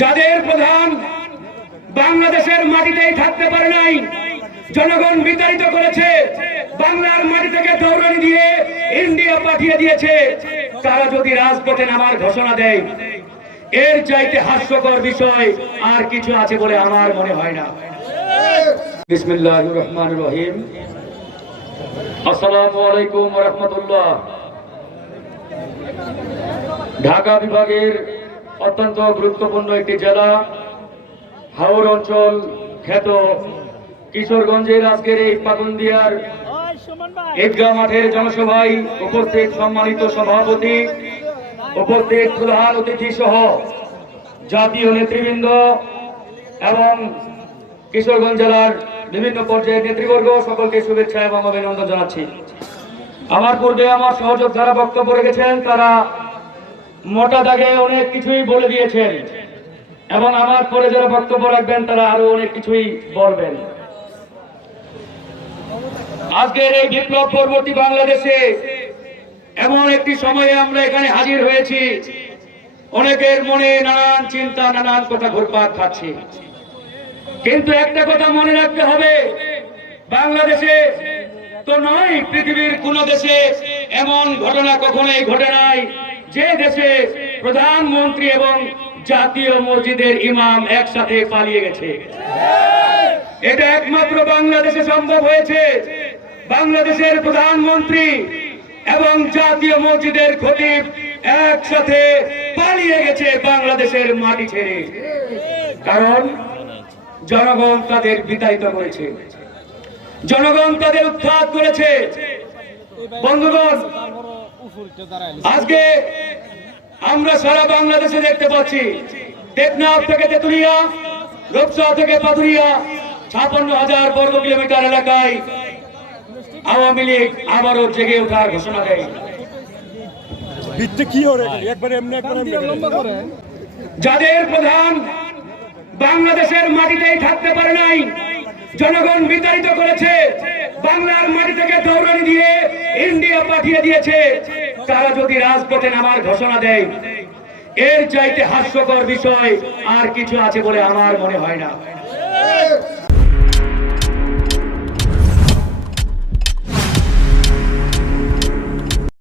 যাদের প্রধান বাংলাদেশের মাটিতেই থাকতে পারে নাই, জনগণ বিতাড়িত করেছে, বাংলার মাটি থেকে দৌড়ানি দিয়ে ইন্ডিয়া পাঠিয়ে দিয়েছে। তারা যদি রাজপথে নামার ঘোষণা দেয়, এর চাইতে হাস্যকর বিষয় আর কিছু আছে বলে আমার মনে হয় না। বিসমিল্লাহ রহমান রহিম। আসসালামু আলাইকুম রহমতুল্লাহ। ঢাকা বিভাগের অত্যন্ত গুরুত্বপূর্ণ একটি জেলা, হাওর অঞ্চল খ্যাত কিশোরগঞ্জের আজকের এই পাকুন্দিয়ার ঈদগাহ মাঠের জনসভায় উপস্থিত সম্মানিত সভাপতি, উপস্থিত প্রধান অতিথি সহ জাতীয় নেতৃবৃন্দ এবং কিশোরগঞ্জ জেলার বিভিন্ন পর্যায়ের নেতৃবর্গ, সকলকে শুভেচ্ছা এবং অভিনন্দন জানাচ্ছি। আমার পূর্বে আমার সহযোগ যারা বক্তব্য রেখেছেন, তারা মোটা দাগে অনেক কিছুই বলে দিয়েছেন। এবং আমার পরে যারা বক্তব্য রাখবেন, তারা আরও অনেক কিছুই বলবেন। আজকের এই বিপ্লব পরবর্তী বাংলাদেশে এমন একটি সময়ে আমরা এখানে হাজির হয়েছি। অনেকের মনে নানান চিন্তা, নানান কথা ঘুরপাক খাচ্ছে। কিন্তু একটা কথা মনে রাখতে হবে, বাংলাদেশে তো নয়, পৃথিবীর কোন দেশে এমন ঘটনা কখনোই ঘটে নাই। যে দেশে প্রধানমন্ত্রী এবং জাতীয় মসজিদের ইমাম একসাথে পালিয়ে গেছে। এটা একমাত্র বাংলাদেশে সম্ভব হয়েছে। বাংলাদেশের প্রধানমন্ত্রী এবং জাতীয় মসজিদের খতিব একসাথে পালিয়ে গেছে বাংলাদেশের মাটি ছেড়ে। কারণ জনগণ তাদের বিতাড়িত করেছে। জনগণ তাদের উৎখাত করেছে। বন্ধুগণ আজকে আমরা সারা বাংলাদেশে দেখতে পাচ্ছি টেকনাফ থেকে তেতুলিয়া রূপসা থেকে পাথুরিয়া ছাপান্ন হাজার বর্গ কিলোমিটার এলাকায় আওয়ামী লীগ আবারও জেগে ওঠার ঘোষণা দেয়। ভিত্তি কি হরে? একবার এমনি একবার এমনি করে। যাদের প্রধান বাংলাদেশের মাটিতেই থাকতে পারে নাই জনগণ বিতাড়িত করেছে বাংলার মাটি থেকে দৌড়ানি দিয়ে ইন্ডিয়া পাঠিয়ে দিয়েছে। তারা যদি রাজপথে নামার ঘোষণা দেয়, এর চাইতে হাস্যকর বিষয় আর কিছু আছে বলে আমার মনে হয় না।